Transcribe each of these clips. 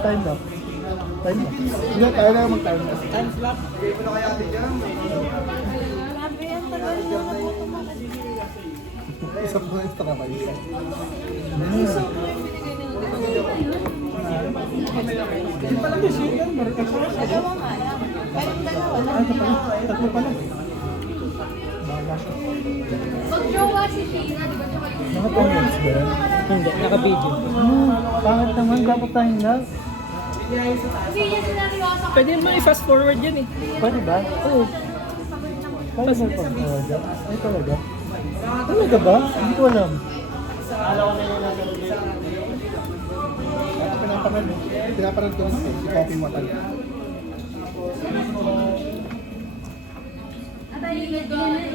time lock. Time lock. Hindi, tayo na mag-time lock. Time slap. Grabe yan, tagal niya. Isa po yung extra pa isa. Hindi pala kasi yan. Dalawa nga lang. Kayong dalawa lang. Tatlo pala. Mag-jowa si Sheena, di ba? Tsaka yung Mga 10 minutes ba yan? Hindi, naka-video. Pangit naman, dapat tayong love. hindi niya sinariwasa ka. Pwede mo i-fast forward yan eh. Pwede ba? Oo. Kaya mo pag-forward? Ay talaga? Talaga ba? Hindi ko alam. Pinapanood ko si Coffee Matan.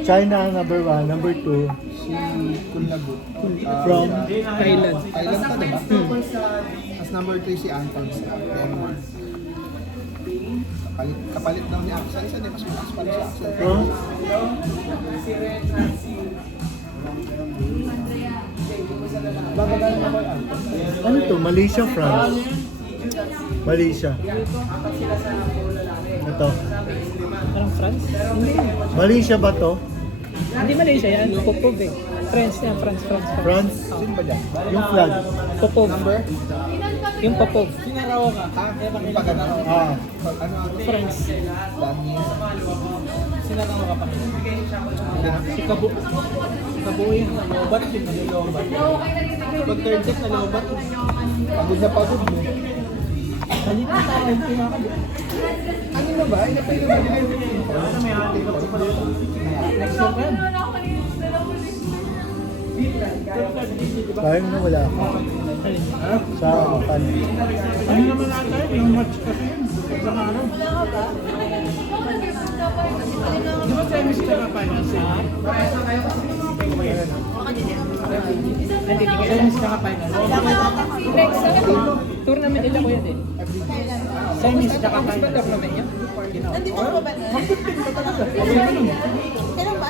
China number 1, number 2, si Kunlagut. From Thailand. Thailand ka, diba? As number 3 si Anton sa Denmark. Kapalit daw ni Axel. Isa din, mas malakas pala si Axel. Ano to? Malaysia, France? Malaysia. Ito. Parang France? Hindi. Malaysia ba to? Hindi Malaysia yan. Popov eh. France yan. France. France? Sino ba dyan? Yung flag. Popov. Yung Popov. Sinarawa ka. Yung pagano? Ah. France. Sinarawa ka pa. Si Kabo. Si Kabo yan. Lobat din, nalilobat. Pag third set, nalobat. Pagod na pagod mo. Ano na ba? Inapay na ba nila yung Next year pa yan. Parang na wala ako. Sa Mapan. Ano naman ata yung match kasi yun. Sa araw. Wala ka ba? Di ba semis ka pa finals eh? Semis ka finals. Next, tournament nila ko yan eh. Semis ka finals. Ba tournament niya? Nandito ko ba na? Kailan ba?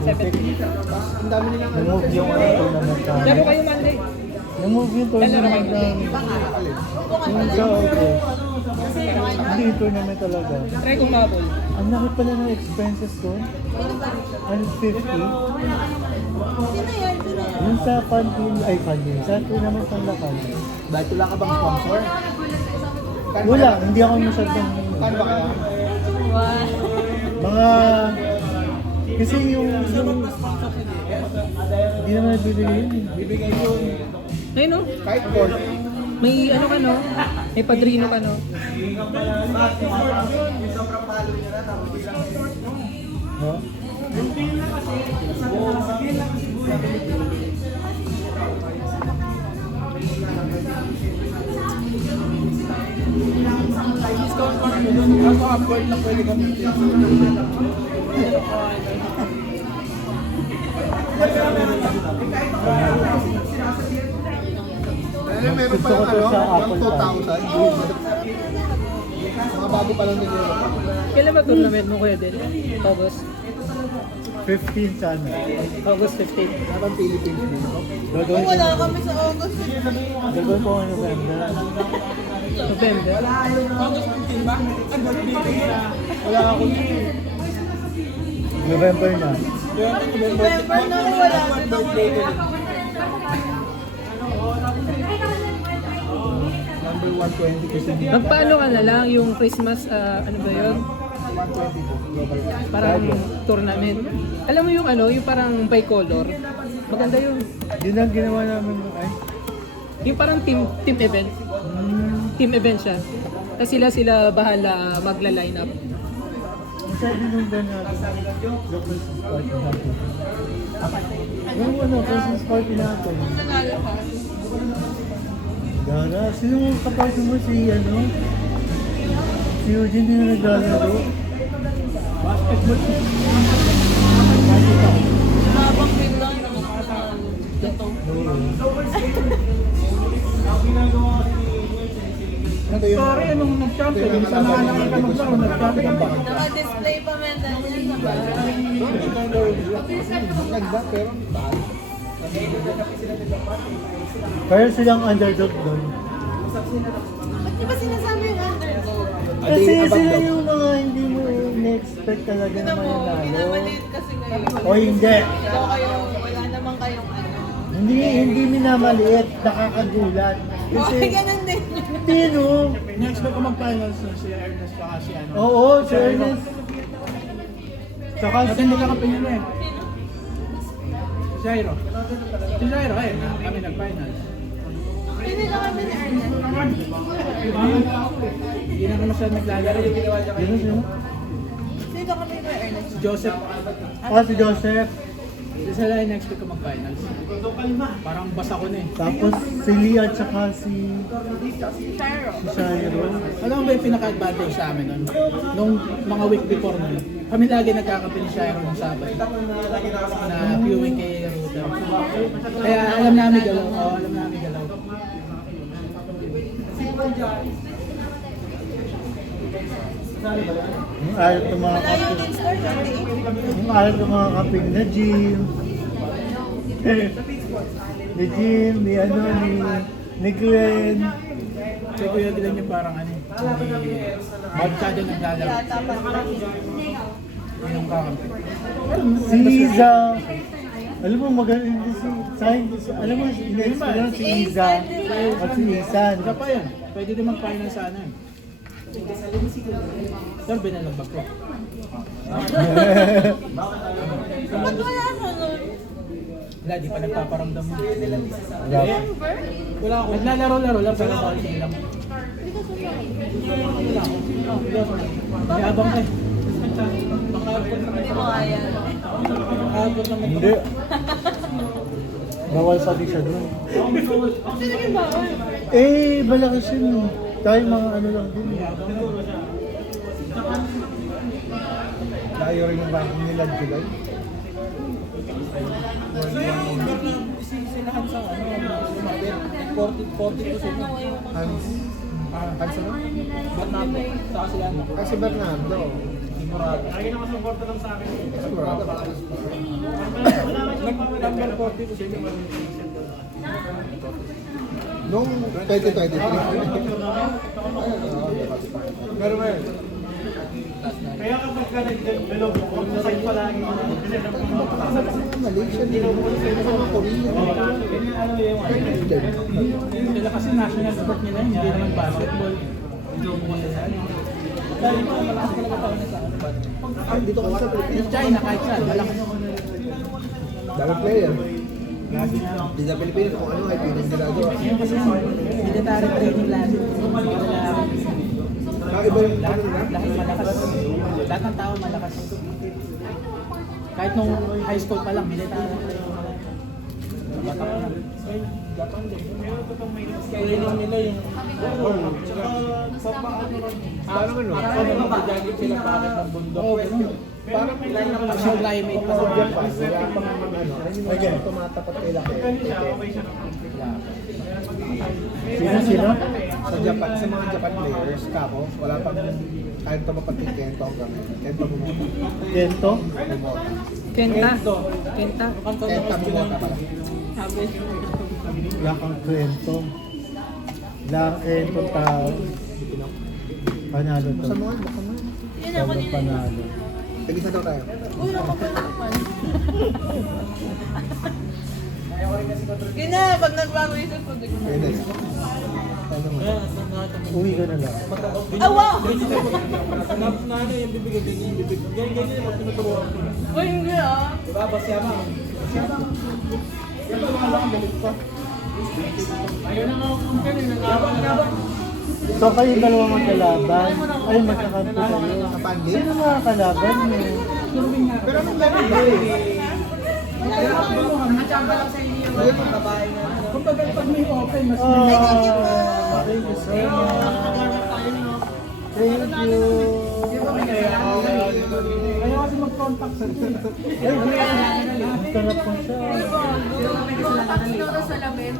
17. Namove yung tournament sa... Laro kayo Monday. Namove yung tournament ng... Yung sa okay. Hindi yung tournament talaga. Try kong mabol. Ang laki pala ng expenses ko. Sino ba? 150. Sino yan? Yung sa funding, ay funding, sa tournament ng lakad. Bakit wala ka bang sponsor? Wala, hindi ako masyadong... Paano ba kaya? Mga... Kasi yung... Hindi naman nabibigay yun eh. Bibigay yun. Ayun no? Kahit board. May ano ka no? May padrino ka no? No? Discount card mo dun. Kaso upward lang pwede gamitin. Meron pa lang ano, yung 2,000. Mga bago pa lang nila. Kailan ba tournament mo kuya din? August? 15 sana. August 15. Parang Philippines din. Gagawin ko, Wala kami sa August. gagawin ko ng November. November? August 15 ba? Wala ako yun. November na. November na wala. Birthday ko din. Number 120 kasi hindi. Magpaano ka na lang yung Christmas, ano ba yun? 120 po. Global. Parang tournament. Alam mo yung ano, yung parang bicolor. Maganda yun. Yun ang ginawa namin ay. Yung parang team event. Team event siya. Tapos sila bahala magla-line up. Ang sabi nung ba natin, the Christmas party natin. Yung ano, Christmas party natin. Nanalo ka. Gara, sino yung kaparty mo si ano? Si Eugene din na naglalaro. Basketball. Habang pin lang yung nakakasama. Ito. Sorry, anong nag-champion? Yung sana nga naman ka maglaro, nag-champion ba? Naka-display pa medal yan sa bahay. Ang ganda, pero taas. Pero silang underdog doon. Ba't Di ba sinasabi yung underdog? Kasi sila yung mga hindi mo in-expect talaga na mananalo. Minamaliit kasi ngayon. O hindi. Ikaw kayo, wala naman kayong ano. Hindi minamaliit, nakakagulat. Kasi, Okay, ganun din. Tino, Next na ko mag-finals na si Ernest saka si ano. oo, si Ernest. Tsaka Kasi si, hindi ka kapin yun eh. Si Jairo. Si Jairo eh, kami nag-finals. Hindi lang kami ni Ernest. Hindi na naman siya naglalaro. sino? Sino kami ni Ernest? Si Joseph. Si Joseph. Hindi sila yung next week ko mag-finals. Parang basa ko na eh. Tapos si Lee at saka si Shiro. Shairo. Alam mo ba yung pinaka-advantage sa amin nun? Nung mga week before nun, kami lagi nagkakampi ni Shiro ng Sabado na viewing kay Router. Kaya alam namin galaw. Oo, alam namin galaw. Yung ayaw ng mga Malayo kaping. din star, 28. Yung ayaw ng mga kaping na Jim. Ni Jim, ni ano, ni Glenn. Si Kuya Dylan yung parang ano eh. Masyado naglalaro. Yata pa. Yun ang kakampi. Si Iza. Alam mo, magaling din si alam mo, next ko lang si Iza. At si Isan. Isa pa yan. Pwede din mag-final sa ano eh. Sir, binalagbag ko. Ba't wala ka nun? Wala, di pa nagpaparamdam mo. Wala. Wala ako. Naglalaro-laro lang pero bawal lang. Mayabang eh. Hindi mo kaya. Nakakapot naman. Hindi. Bawal sabi siya doon. Sino yung bawal? Eh, malakas yun. Tayo mga ano lang din. Tayo rin yung ranking nila July. Silahan sa ano, sumabit. 40 sila. Hans. Hans ano? Bernardo. Saka sila ano. Kasi Bernardo. Murado. Sigurado. Number 40 ko sila. Noong 2023. Pero ngayon. Kaya kapag ka nag-develop, nasay pa lang yung Malaysia din. sila kasi national sport nila, hindi naman basketball. Dahil mo, malakas ka naman na sa ano ba? Dito kami sa Pilipinas. Yung China, kahit saan, malakas. Dami player. Lagi nga. Di sa Pilipinas kung ano ay pinagdilagawa. Ngayon kasi military training lagi. Iba yung Lahat malakas. Lahat ng tao malakas. Kahit nung high school pa lang, military training. Bata pa lang. Training nila yung... Parang ano? Parang mag-jogging sila bakit ng bundok. Parang Tapos yung climate pa sa Japan. Wala pang ano. Again, tumatapat kila Sino? Sa Japan, sa mga Japan players, kako, wala pang kahit tumapat yung Kento hanggang Kento Momota. Kento? Momota. Kenta. Kenta. Kenta Momota pala. Sabi. Wala kang Kento. Wala kang Kento tao. Panalo to. Sa mga, baka mo. Yun ako nila. Panalo. Tagisa daw tayo. Uy, nakapanapan. Yun na, pag nagbago yung isip ko, di ko na. Pwede. Ano mo? Uwi ka na lang. Ah, wow! Nano yung bibigay din yung bibig. Ganyan yung tinuturuan ko. Uy, hindi ah. Diba, Basyama? Yan ba lang galit pa? Ayun na nga kung kanina. Nabang. So kayo dalawa magkalaban? Ay, magkakampi kayo. Sino mga kalaban mo? Pero anong level ba? Nakachamba lang sa inyo. Kung pag may open, mas may... Thank you so much. Thank you. Ayaw kasi mag-contact sa Sarap po siya. Pag-inoto sa lamin.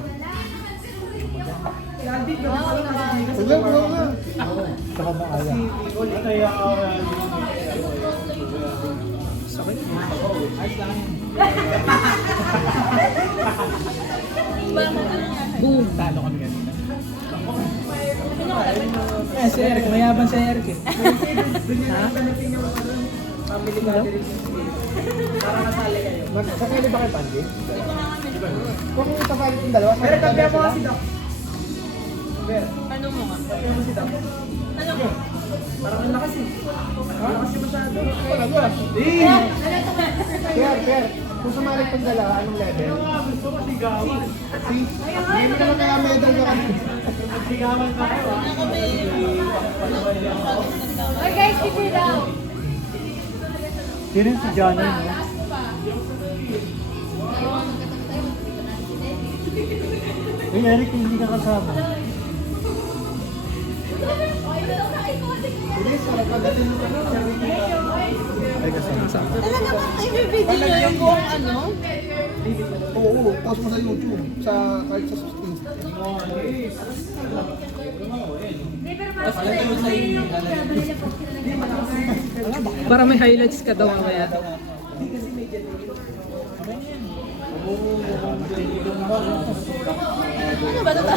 Wala, wala. Saka maaya. Sakit. Ayos lang yun. Boom! Talo kami kanina. Si Eric, mayabang si Eric eh. Magsasali ba kayo Pandi? Kung isasali yung dalawa, pero tabi mo kasi Doc. Ano mo nga? Ano mo? Parang ang lakas eh. Lakas yung masyado. Fair. Kung sumali pang dalawa, anong level? See? Hindi mo naman kaya medal ka kami. Oy guys, keep it down. Sino si Johnny, no? Eh, Eric, hindi ka kasama. Hindi, sarap pagdating mo ano. Ay, kasama. Talaga ba i-video nyo yung buong ano? Oo, post mo sa YouTube. Kahit sa Insta. Para may highlights ka daw mamaya. Ano ba ito?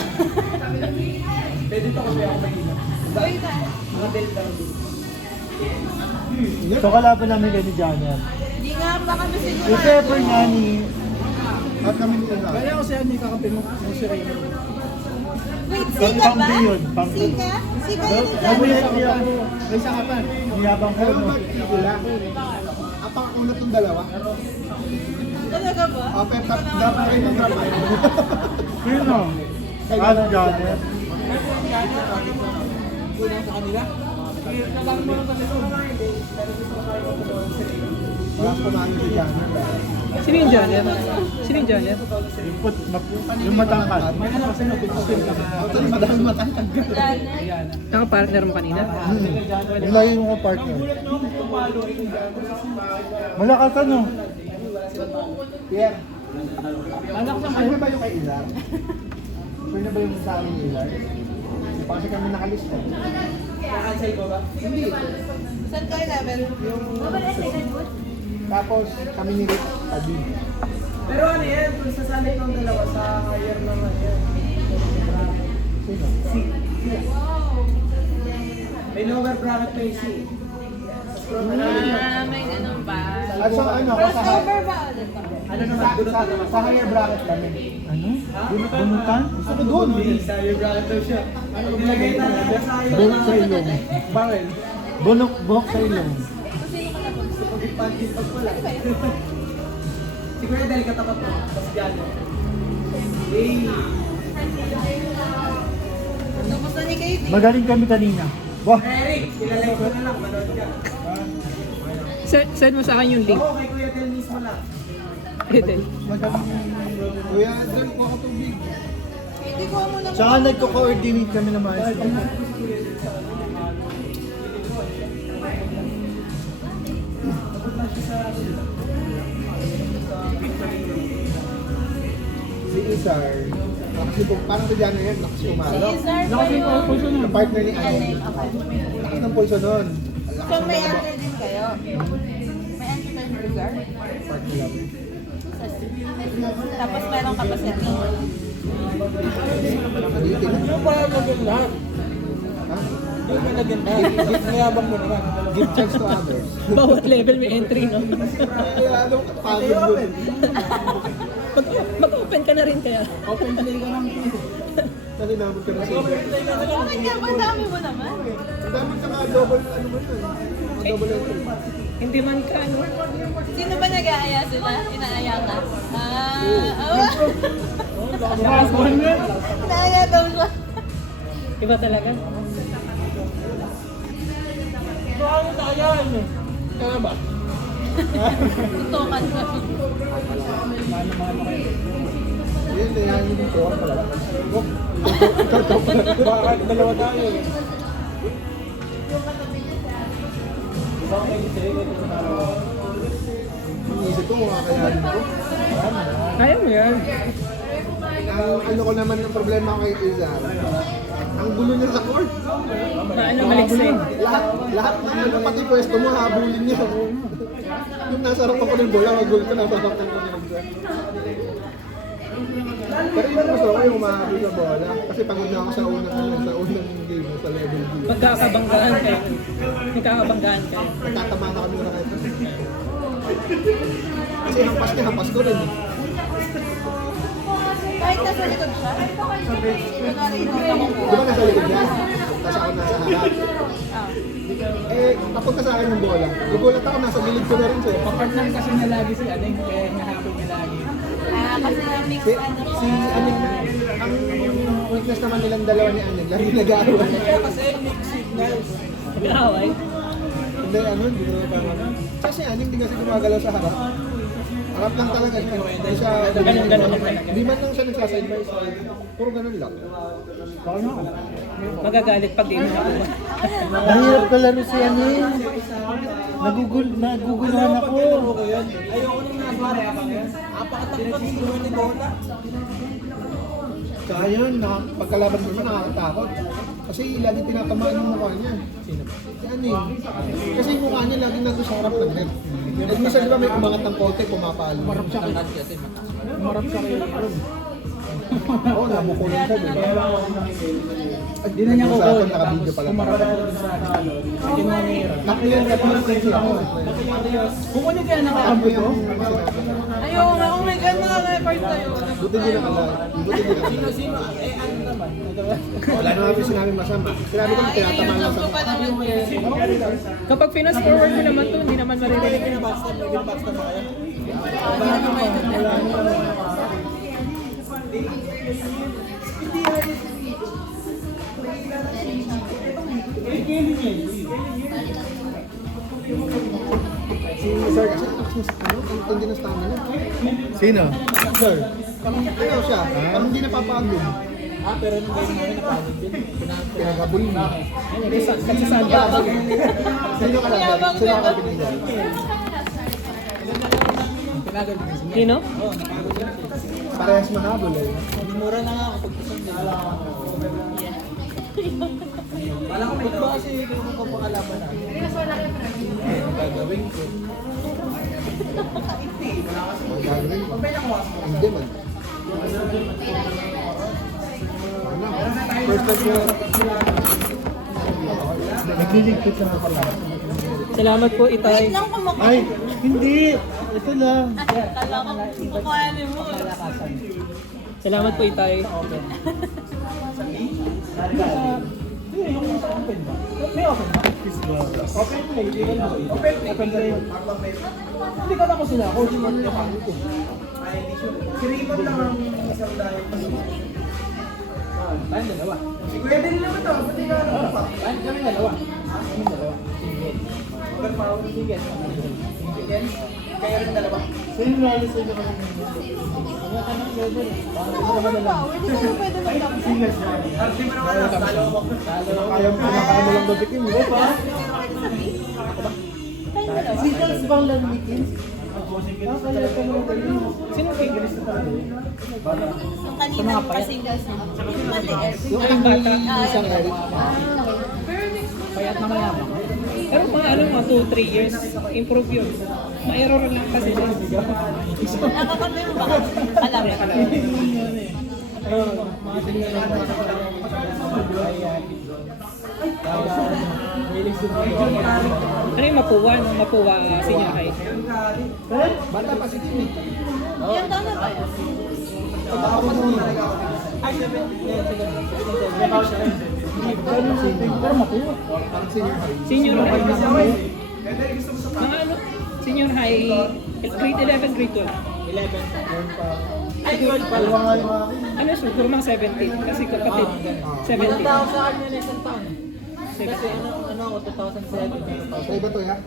So, kalaban namin kayo ni Johnny. Hindi nga pa kami siguro. Yung pepper nga ni... At kami nito na. Kaya ko siya hindi kakampi mo. Yung si Raymond. Wait, sika ba? Pang yun, pang Sika? Sika yun yung Sabi dalawa. niya ako, May isa ka pa. niyabang ko, Pero no? magkikila. Apakakunat yung dalawa. Talaga ba? Pero dapat kayo mag-rapay. Sino? Ano, Johnny? Kulang sa kanila. Wala ko namin si Janner. Sino yung Johnny? Sino yung Johnny? Yung matangkad. May ano kasi nabigsin ka na. Actually, madami matangkad ka. Naka-partner mo kanina? Yung lagi mo partner. Malakas ano? Pierre, Anak sa sure na ba yung kay Ilar? Sure na ba yung sa amin ni Ilar? Hindi pa kasi kami nakalista. Kakansay ko ba? Hindi. Saan kayo level? Tapos kami ni Rick Adi. Pero ano yan? Kung sasali ng dalawa sa higher naman yan. Sino? May lower bracket pa yung C. May ganun ba? At so ano, Crossover ba ulit? Ano naman? sa higher bracket kami. Ano? Bunutan? Gusto ko doon. Sa higher bracket daw siya. Ano nilagay na sa higher? Buhok sa ilong. Bakit? Buhok sa ilong. Pag pala. Si Kuya Del katapat mo. Tapos dyan. Hey! Tapos na ni Katie. Magaling kami kanina. Wah! Eric! Ilalike ko na lang. Manood ka. Send mo sa akin yung link. Oo, kay Kuya Del mismo lang. Eden. Kuya, dyan ko ako tubig. Hindi ko muna. Tsaka nagko-coordinate kami na maayos. Si Izar. Kasi parang si Janner yan, lakas umalo. Izar ba yung... Yung partner ni Annie. Lakas ng pulso nun. So may answer din kayo? May answer kayo ng Izar? Partner lang. Tapos meron ka pa sa team. Nakalitin. Ano pa lagyan lahat? Ha? Hindi mo lagyan lahat. Mayabang mo naman. Give chance to others. Bawat level may entry, no? Kaya ano, pagod yun. Mag-open ka na rin kaya. Open play ka lang. Nalinamot ka na sa Okay ka ba? Dami mo naman. Ang dami ka double, ano mo yun? Double entry. Hindi man ka, ano? Sino ba nag-aaya sila? Inaaya ka? Inaaya daw siya. Iba talaga. Paano tayan eh? Kaya ba? Tutukan ka. Yun, yan yung dito. Bakit dalawa tayo eh? Inisip ko, mga kayanin ko. Kaya mo yan. Ang ano ko naman ng problema ko kay Izar, ang gulo niya sa court. Paano maliksin? Lahat ng pati pwesto mo, habulin niya. Yung nasa harapan ko ng bola, mag-goal ko, nasa harapan ko ng Izar. Pero yun ang gusto ko yung umahabol sa bola. Kasi pagod na ako sa unang game, sa level B. Magkakabanggaan kayo. Magkakabanggaan kayo. Nagtatama na kami na kahit. Kasi hampas ko rin. Kahit nasa likod siya. Di ba nasa likod niya? Tapos ako nasa harap. Papunta sa akin yung bola. Gugulat ako, nasa gilid ko na rin siya. Kapartner kasi niya lagi si Aning, kaya nahabol niya lagi. Kasi na-mix Si ano. ang weakness naman nilang dalawa ni Aning, lagi nag-aawa. Kasi mixed signals. Mag-aaway. Hindi, hindi na tama. Kasi Aning, hindi kasi gumagalaw sa harap. Harap lang talaga. Hindi siya, Ganun lang talaga. Hindi man lang siya nagsaside by side. Puro ganun lang. Magagalit pag di mo nakuha. Mahirap ka laro si ano eh. Naguguluhan ako. Ayoko nung nagmari ako ngayon. Apakatakot siguro ni Bola. Kaya yun, pagkalaban ko naman nakakatakot. Kasi lagi tinatamaan yung mukha niya. Sino ba? Si Aning. Kasi yung mukha niya lagi nandun sa harap ng net. At minsan di ba may umangat ng konti, pumapalo. Marap siya kayo. Marap siya kayo. Oo, nabukulong siya, di ba? Hindi na niya ko Sa akin, naka-video pala. Kumarap ako dun sa akin. Hindi mo nangyayari. Nakliyan ka pa kasi ako. Kung ano kaya nakakampi ko? Ayoko nga, oh my God, nakaka-record tayo. Buti din nakalive. Buti din nakalive. Sino? Ano naman? Wala namin sinabing masama. Sinabi ko, tinatamaan lang sa Yung pa naman. Kapag fast forward mo naman to, hindi naman maririnig. Si Sir kasi ang tindi ng stamina. Sino? Sir, ano siya? Parang hindi napapagod. Pero nung game namin napagod din. Pinagabol mo. Nagsasadya ako. Sino ka lang? Sino ka pinigyan? Pinagod din. Sino? Parehas mahabol eh. Mura na nga ako pagkasang nila. Wala ko may ba kasi ito yung kapakalaban namin. Gagawin ko. Ang gagawin ko. Hindi man. First time ko. Nagliligpit na ako lang. Salamat po, Itay. Wait lang kumakain. Ay, hindi. Ito lang. Kala ko kumakain mo. Salamat po, Itay. Yung sa open ba? May open ba? Open play, di ba na? Open play. Hindi ka na ko sila. Coach mo na kami ko. Kiriman lang ang isang dahil. Tayong dalawa. Si Kuya din naman ito. Pati ka na pa. Tayong kami dalawa. Kami dalawa. Single. Single. Single. Kaya rin dalawa. Sino lalo sa inyo kami? Power, di tayo pwede mag-tapos. Kaya pinakaano lang babikin. Di ba? Si Charles bang lamikin? Sino kayo? Yung kanina pa singles na. Yung matigas. Yung bata. Isang Eric. Payat na mayabang. Pero mga ano, mga 2-3 years, improve yun. Ma-error lang kasi siya. Nakakanta mo ba? Alam. Ano yung mapuwa? Mapuwa senior high. Bata pa si Timmy. Ilang taon na ba yan? Pero mapuwa. Senior high. Mga ano? Senior high, grade 11, grade 12. 11. Ay, 12 pala. Ano siya? Siguro mga 17. Kasi kapatid. 17. Tao sa kanya na isang taon. Kasi ano ako, 2007. Sa iba to ya?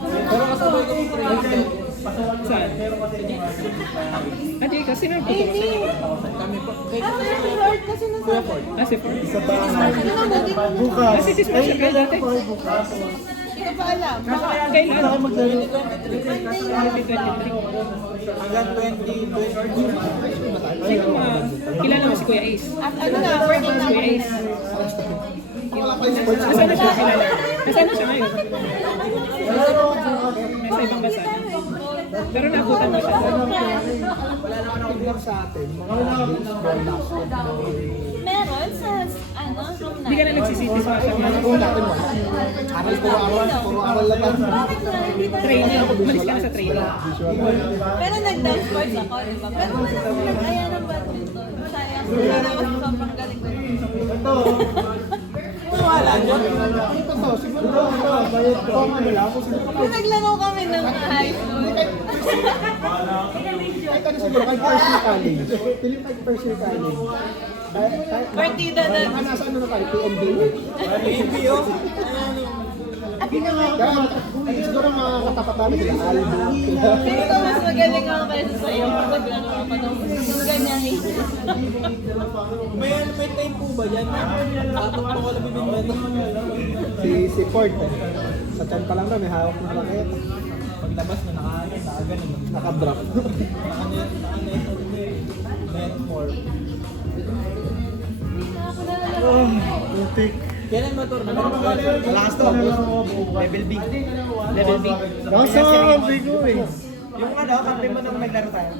Pero kasabay ko yung training. Saan? Adi, kasi nagtuturo sa inyo. Kami po. Ah, Lord, kasi nasa... Kuya Ford. Kasi for... Sa bahay. Ano na, buti mo. Bukas. Kasi dispatcher kayo dati. Bukas. Hindi ko pa alam. Kailan? Saka maglaro. 2023. Hanggang 2020. Sino mga... Kilala mo si Kuya Ace? At ano na, working na. Kuya Ace. Wala pa yung sports. Nasaan na siya kilala? Nasaan na siya ngayon? Nasa ibang bansa. Pero nabutan mo siya. Tignan sa atin, mga baseball, basketball. Meron sa, ano, room Hindi ka na nagsisisi sa siya. Kung natin mo, puro aral lang tayo. Bakit na hindi tayo? Training. Umalis ka na sa training. Pero nag-dance sports ako, di ba? Pero wala akong nag-aya ng badminton. Sayang. Wala naman sobrang galing ko. Wala dyan. Ito to, siguro kung ano lang, kung sino Kung naglaro kami ng high school. kahit ano siguro, kahit first year college. Feeling kahit first year college. Partida na. Nasa ano na tayo, PNB. Kaya siguro mga katapat namin sila, Aldo. Pero ko mas magaling ako kaysa sa iyo kung naglaro ako ng ganyan eh. May time po ba yan? Tatak po ko lang bibigyan. Si Ford. Sa chan pa lang daw, may hawak ng racket. Paglabas na nakaganon. Naka-drop. Net more. Putik. Kailan ba tour? Malakas to. Level B. Level B. Nasa kampi ko eh. Yung ano, kampi mo nang naglaro tayo.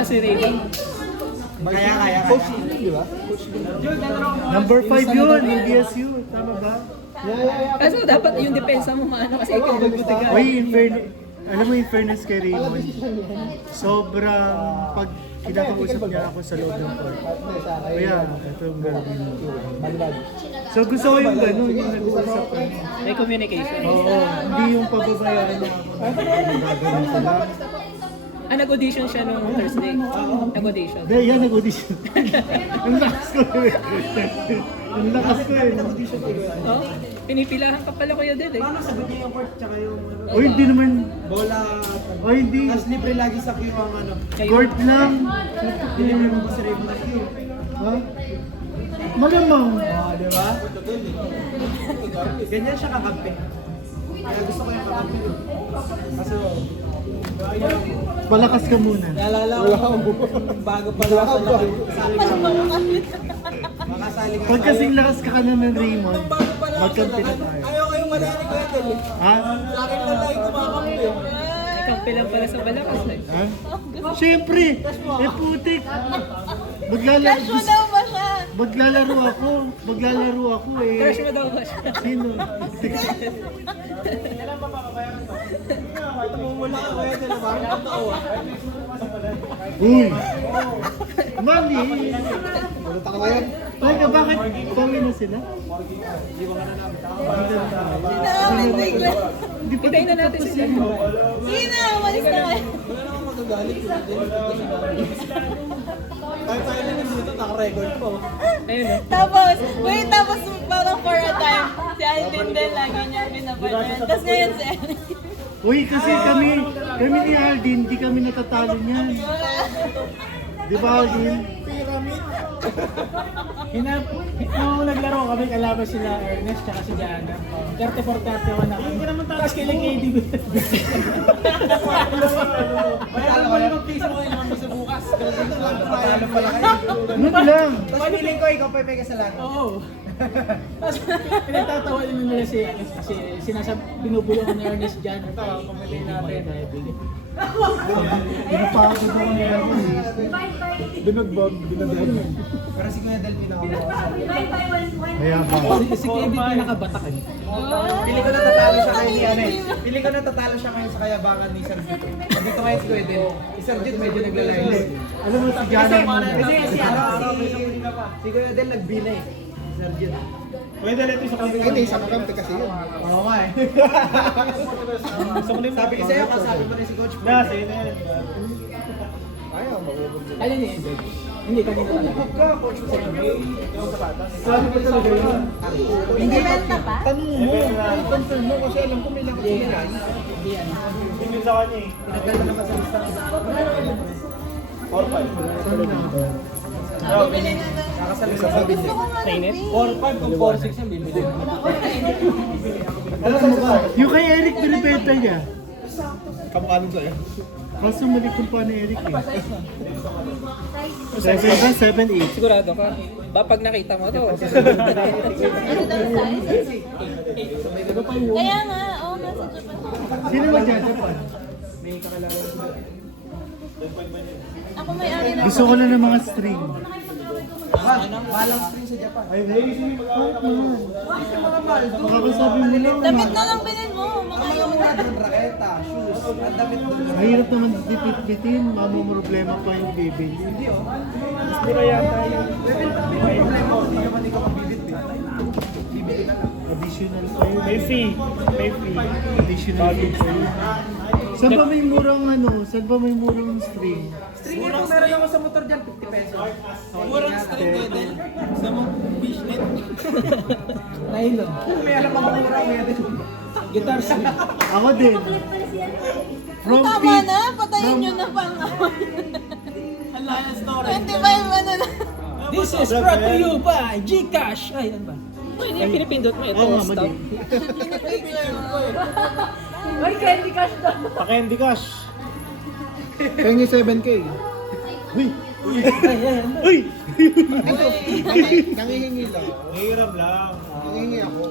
Si Raven. Kaya. Coach, di ba? Number 5 yun, in DSU. Tama ba? Yeah. Kaso dapat yung depensa mo maano kasi ikaw nagtutiga. Alam mo in fairness kay Raymond, sobrang pag kinakausap niya ako sa loob ng court. Kaya, ito yung gagawin mo. So gusto ko yung gano'n, yung nag-uusap ko. May communication. Oo, hindi yung pababayaan niya ako. Gagawin ko lang. Nag-audition siya nung Thursday. Nag-audition. Hindi, yan nag-audition. Ang lakas ko eh. Ang lakas ko eh. Oh, pinipilahan ka pala Kuya Del eh. Paano sagot niya yung court tsaka yung O hindi naman, bola? o hindi. Tapos libre lagi sa queue ang ano. Court lang. Dilibre mo ba si Raven na queue? Ha? Malamang. Oo, di ba? Ganyan siya kakampi. Kaya gusto ko yung kakampi. Kasi Palakas ka muna. naalala ko bago pa lang sa laki. Makasali ka. Pag kasing lakas ka na ng Raymond, Bago pa lang sa magkampi na laki. tayo. Ayaw kayong marinig ko yan. Ha? Sa akin lang lagi kumakampi. Kampi lang pala sa Balakas eh. Ha? Siyempre! Eh putik! Crush mo daw ba siya? Maglalaro ako eh. Crush mo daw ba siya? Sino? Tumumula ka kaya nila. Parang totoo ah. Uy! Mali! Punta ka ngayon. Teka, bakit bawi na sila? Sinaamin bigla. Hindi pa Hintayin na natin sila. Sige na, umalis na kayo. Wala namang magagalit ko din. Kahit tayo na dito, naka-record po. Ayun eh. Tapos parang for a time, si Alvin din lagi niya binabanyan. Tapos ngayon si Ellie. Uy, kasi kami ni Aldin, hindi kami natatalo niyan. Di ba Aldin? Nung naglaro kami, kalaban sila Ernest tsaka si Jana. 34-31 na kami. Tapos kailan KD. Alam mo naman piso ko yung mga bukas. Kasi ito lang tayo pala kayo. Ano lang? Tapos piling ko, ikaw pa yung may kasalanan. Oo. Tapos pinagtatawa din nila si Ernest kasi binubulong ni Ernest Jana. Ito, pamilin natin. Pinapagod ako nila. Binugbog. Pero si Kuya Del pinakabawa. Kaya ba? Si KD pinakabatak eh. Piling ko natatalo siya kayo ni ano eh. Piling ko natatalo siya kayo sa kayabangan ni Sir Jit. Nandito ngayon si Kuya Del. Si Sir Jit medyo naglalayas. Alam mo si Jana muna. Kasi si Kuya Del nagbina eh. Si Sir Jit. Hindi, sa kampi kasi yun. Oo nga eh. Sabi ko sa'yo, kasabi mo rin si Coach Bo. Ayaw, magbubog. Alin ni Ed? Hindi kanina talaga. Ka, Coach Bo. Sabi ko talaga yun. Hindi benta pa? Tanong mo, confirm mo kasi alam ko may lakas Hindi sila. yan. Hindi yan. Pinagdala naman sa lista. Bibili na ng... Kakasali sa sabi Gusto ko nga Mainit? 4-5 kung 4-6 ang bibili. Alam mo ba? Yung kay Eric, binibenta niya. Kamukha nun sa'yo. Kaso mali kung paano Eric eh. 7-8. Sigurado ka? Ba pag nakita mo to? Ano daw size? Kaya nga, oo, nasa Japan. Sino magjajapan? Ako may-ari na. Gusto ko na ng mga string. Malang string sa Japan. Ay, makakasabi mo lang. Damit na lang bilhin mo. Ang mga mura doon, raketa, shoes, ang damit doon. Mahirap naman dipit-bitin, mamumroblema pa yung bibili. Hindi problema ko, hindi naman ikaw magbibit. Bibili ka lang. Additional pa yun. May fee. Additional fee pa yun. Saan ba may murang saan ba may murang string? String ito, meron ako sa motor dyan, 50 pesos. Murang string pwede. Sa mga fishnet. Nylon. May alam ako mura pwede. Guitar string. Ako din. From Tama peak. na, patayin nyo na pang Alliance story. 25 ano na. This is brought to you by Gcash. Ay, ano ba? Hindi yung pinipindot mo. Ito, Oo nga, stop. mali. Ay, Candy Crush daw. Pa-Candy Cash. Pengi 7K. Uy! Uy! Nangihingi lang. Nahiram lang. Nangihingi ako.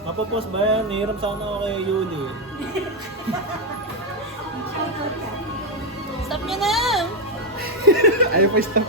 Mapopost ba yan? Nahiram sana ako kay Yuli. Stop nyo na. Ayaw pa stop eh.